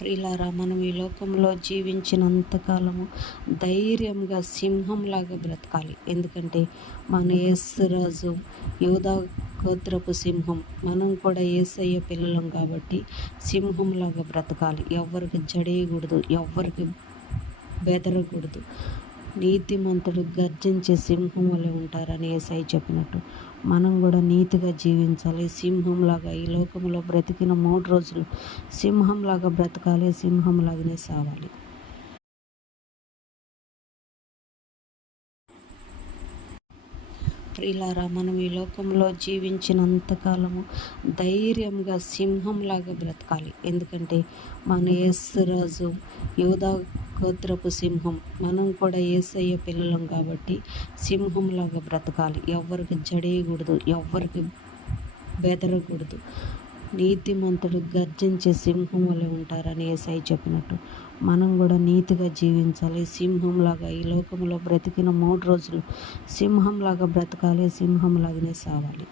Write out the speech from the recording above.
ప్రియులారా, మనం ఈ లోకంలో జీవించినంతకాలము ధైర్యంగా సింహంలాగా బ్రతకాలి. ఎందుకంటే మన యేసురాజు యూదా గోత్రపు సింహం. మనం కూడా యేసయ్య పిల్లలం కాబట్టి సింహంలాగా బ్రతకాలి. ఎవ్వరికి జడేయకూడదు, ఎవ్వరికి బెదరకూడదు. నీతిమంతుడు గర్జించే సింహం వలె ఉంటారని యేసయ్య చెప్పినట్టు మనం కూడా నీతిగా జీవించాలి. సింహంలాగా ఈ లోకంలో బ్రతికిన 3 రోజులు సింహంలాగా బ్రతకాలి, సింహంలాగానే సావాలి. ప్రియులారా, మనం ఈ లోకంలో జీవించినంతకాలము ధైర్యంగా సింహంలాగా బ్రతకాలి. ఎందుకంటే మన యేసురాజు యూదా గోత్రపు సింహం. మనం కూడా యేసయ్య పిల్లలం కాబట్టి సింహంలాగా బ్రతకాలి. ఎవ్వరికి జడేయకూడదు, ఎవ్వరికి బెదరకూడదు. నీతిమంతుడు గర్జించే సింహం వలె ఉంటారని యేసయ్య చెప్పినట్టు మనం కూడా నీతిగా జీవించాలి. సింహంలాగా ఈ లోకంలో బ్రతికిన 3 రోజులు సింహంలాగా బ్రతకాలి, సింహంలాగానే సావాలి.